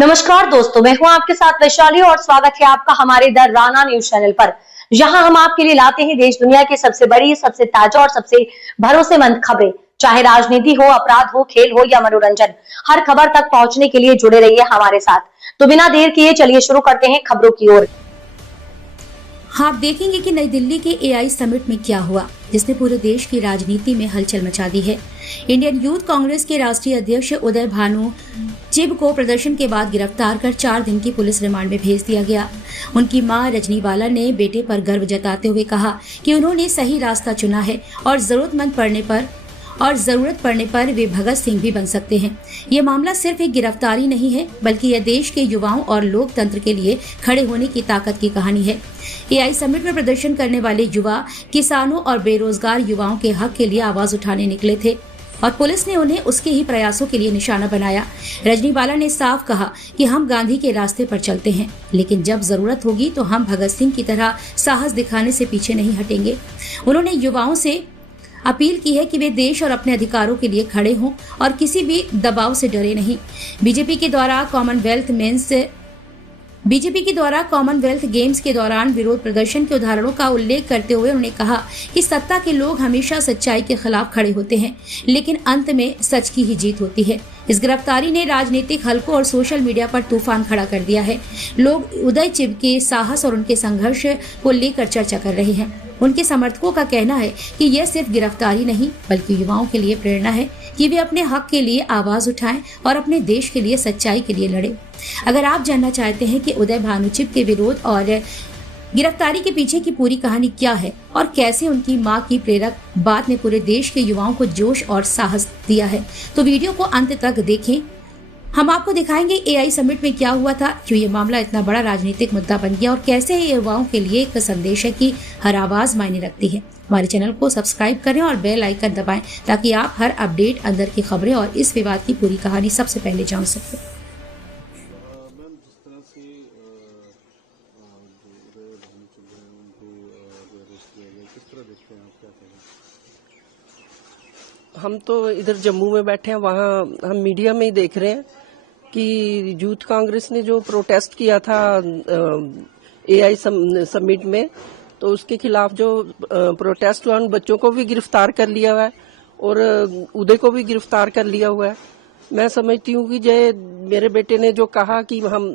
नमस्कार दोस्तों, मैं हूं आपके साथ वैशाली और स्वागत है आपका हमारे द राना न्यूज चैनल पर। जहां हम आपके लिए लाते हैं देश दुनिया की सबसे बड़ी, सबसे ताजा और सबसे भरोसेमंद खबरें। चाहे राजनीति हो, अपराध हो, खेल हो या मनोरंजन, हर खबर तक पहुंचने के लिए जुड़े रहिए हमारे साथ। तो बिना देर किए चलिए शुरू करते हैं खबरों की ओर। आप देखेंगे कि नई दिल्ली के एआई समिट में क्या हुआ, जिसने पूरे देश की राजनीति में हलचल मचा दी है। इंडियन यूथ कांग्रेस के राष्ट्रीय अध्यक्ष उदय भानु चिब को प्रदर्शन के बाद गिरफ्तार कर 4 दिन की पुलिस रिमांड में भेज दिया गया। उनकी मां रजनी बाला ने बेटे पर गर्व जताते हुए कहा कि उन्होंने सही रास्ता चुना है और जरूरत पड़ने पर वे भगत सिंह भी बन सकते हैं। ये मामला सिर्फ एक गिरफ्तारी नहीं है, बल्कि यह देश के युवाओं और लोकतंत्र के लिए खड़े होने की ताकत की कहानी है। एआई समिट में प्रदर्शन करने वाले युवा किसानों और बेरोजगार युवाओं के हक के लिए आवाज उठाने निकले थे और पुलिस ने उन्हें उसके ही प्रयासों के लिए निशाना बनाया। रजनी बाला ने साफ कहा कि हम गांधी के रास्ते पर चलते हैं, लेकिन जब जरूरत होगी तो हम भगत सिंह की तरह साहस दिखाने से पीछे नहीं हटेंगे। उन्होंने युवाओं से अपील की है कि वे देश और अपने अधिकारों के लिए खड़े हों और किसी भी दबाव से डरे नहीं। बीजेपी के द्वारा कॉमनवेल्थ गेम्स के दौरान विरोध प्रदर्शन के उदाहरणों का उल्लेख करते हुए उन्होंने कहा कि सत्ता के लोग हमेशा सच्चाई के खिलाफ खड़े होते हैं, लेकिन अंत में सच की ही जीत होती है। इस गिरफ्तारी ने राजनीतिक हलकों और सोशल मीडिया पर तूफान खड़ा कर दिया है। लोग उदय चिब के साहस और उनके संघर्ष को लेकर चर्चा कर रहे हैं। उनके समर्थकों का कहना है कि यह सिर्फ गिरफ्तारी नहीं, बल्कि युवाओं के लिए प्रेरणा है कि वे अपने हक के लिए आवाज उठाएं और अपने देश के लिए सच्चाई के लिए लड़ें। अगर आप जानना चाहते हैं कि उदय भानु चिब के विरोध और गिरफ्तारी के पीछे की पूरी कहानी क्या है और कैसे उनकी मां की प्रेरक बात ने पूरे देश के युवाओं को जोश और साहस दिया है, तो वीडियो को अंत तक देखें। हम आपको दिखाएंगे एआई समिट में क्या हुआ था, क्यों ये मामला इतना बड़ा राजनीतिक मुद्दा बन गया और कैसे ये युवाओं के लिए एक संदेश है कि हर आवाज मायने रखती है। हमारे चैनल को सब्सक्राइब करें और बेल आइकन दबाएं ताकि आप हर अपडेट, अंदर की खबरें और इस विवाद की पूरी कहानी सबसे पहले जान सकें। हम तो इधर जम्मू में बैठे हैं, वहाँ हम मीडिया में ही देख रहे हैं कि यूथ कांग्रेस ने जो प्रोटेस्ट किया था एआई समिट में, तो उसके खिलाफ जो प्रोटेस्ट हुआ, उन बच्चों को भी गिरफ्तार कर लिया हुआ है और उदय को भी गिरफ्तार कर लिया हुआ है। मैं समझती हूँ कि मेरे बेटे ने जो कहा कि हम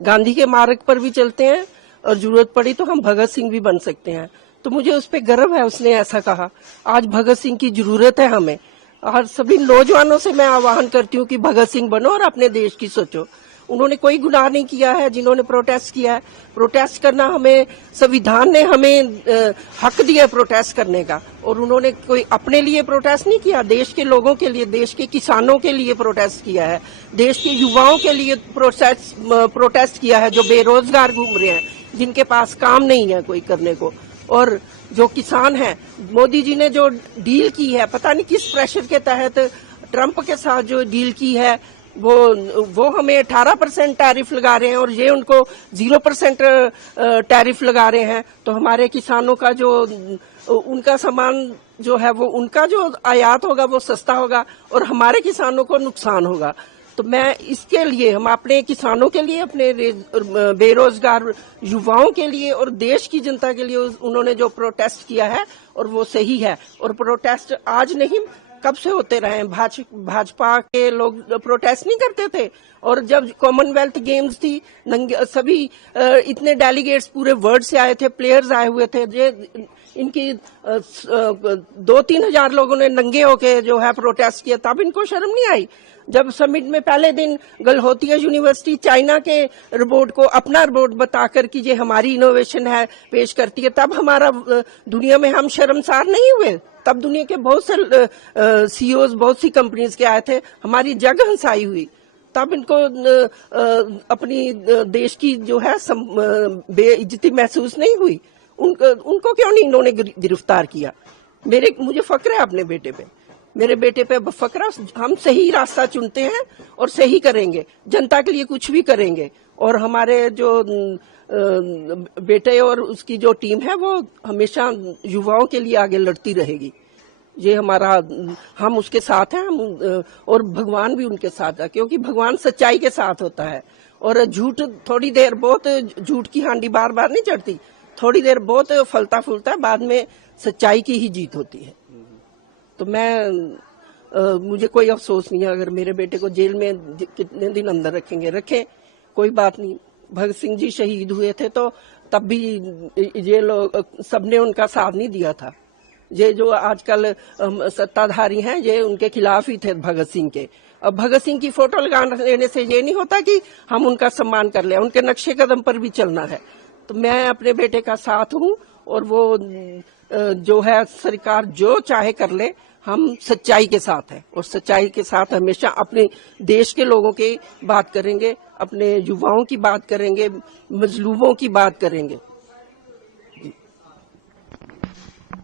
गांधी के मार्ग पर भी चलते हैं और जरूरत पड़ी तो हम भगत सिंह भी बन सकते हैं, तो मुझे उस पर गर्व है। उसने ऐसा कहा। आज भगत सिंह की जरूरत है हमें, और सभी नौजवानों से मैं आह्वान करती हूँ कि भगत सिंह बनो और अपने देश की सोचो। उन्होंने कोई गुनाह नहीं किया है जिन्होंने प्रोटेस्ट किया है। प्रोटेस्ट करना हमें, संविधान ने हमें हक दिया प्रोटेस्ट करने का, और उन्होंने कोई अपने लिए प्रोटेस्ट नहीं किया, देश के लोगों के लिए, देश के किसानों के लिए प्रोटेस्ट किया है, देश के युवाओं के लिए प्रोटेस्ट किया है, जो बेरोजगार घूम रहे हैं, जिनके पास काम नहीं है कोई करने को। और जो किसान हैं, मोदी जी ने जो डील की है, पता नहीं किस प्रेशर के तहत ट्रंप के साथ जो डील की है, वो हमें 18% टैरिफ लगा रहे हैं और ये उनको 0% टैरिफ लगा रहे हैं। तो हमारे किसानों का जो उनका सामान जो है, वो उनका जो आयात होगा वो सस्ता होगा और हमारे किसानों को नुकसान होगा। तो मैं इसके लिए, हम अपने किसानों के लिए, अपने बेरोजगार युवाओं के लिए और देश की जनता के लिए उन्होंने जो प्रोटेस्ट किया है और वो सही है। और प्रोटेस्ट आज नहीं, कब से होते रहे। भाजपा के लोग प्रोटेस्ट नहीं करते थे, और जब कॉमनवेल्थ गेम्स थी, सभी इतने डेलीगेट्स पूरे वर्ल्ड से आए थे, प्लेयर्स आए हुए थे, इनकी 2-3 हजार लोगों ने नंगे होके जो है प्रोटेस्ट किया, तब इनको शर्म नहीं आई। जब समिट में पहले दिन गलहोतिया यूनिवर्सिटी चाइना के रोबोट को अपना रोबोट बताकर कि ये हमारी इनोवेशन है पेश करती है, तब हमारा दुनिया में हम शर्मसार नहीं हुए। तब दुनिया के बहुत से सीईओज, बहुत सी कंपनीज के आए थे, हमारी जग हंसाई हुई। तब इनको अपनी देश की जो है बेइज्जती महसूस नहीं हुई। उनको क्यों नहीं इन्होंने गिरफ्तार किया? मुझे फक्र है अपने बेटे पे, मेरे बेटे पे फक्र। हम सही रास्ता चुनते हैं और सही करेंगे, जनता के लिए कुछ भी करेंगे, और हमारे जो बेटे और उसकी जो टीम है वो हमेशा युवाओं के लिए आगे लड़ती रहेगी। ये हमारा, हम उसके साथ हैं, और भगवान भी उनके साथ है, क्योंकि भगवान सच्चाई के साथ होता है। और झूठ थोड़ी देर, बहुत झूठ की हांडी बार बार नहीं चढ़ती, थोड़ी देर बहुत फलता फूलता है, बाद में सच्चाई की ही जीत होती है। तो मुझे कोई अफसोस नहीं है, अगर मेरे बेटे को जेल में कितने दिन अंदर रखेंगे, रखें, कोई बात नहीं। भगत सिंह जी शहीद हुए थे तो तब भी ये लोग सबने उनका साथ नहीं दिया था। ये जो आजकल सत्ताधारी हैं, ये उनके खिलाफ ही थे भगत सिंह के। अब भगत सिंह की फोटो लगा लेने से ये नहीं होता कि हम उनका सम्मान कर लें, उनके नक्शे कदम पर भी चलना है। तो मैं अपने बेटे का साथ हूँ, और वो जो है सरकार जो चाहे कर ले, हम सच्चाई के साथ हैं, और सच्चाई के साथ हमेशा अपने देश के लोगों की बात करेंगे, अपने युवाओं की बात करेंगे, मजलूमों की बात करेंगे।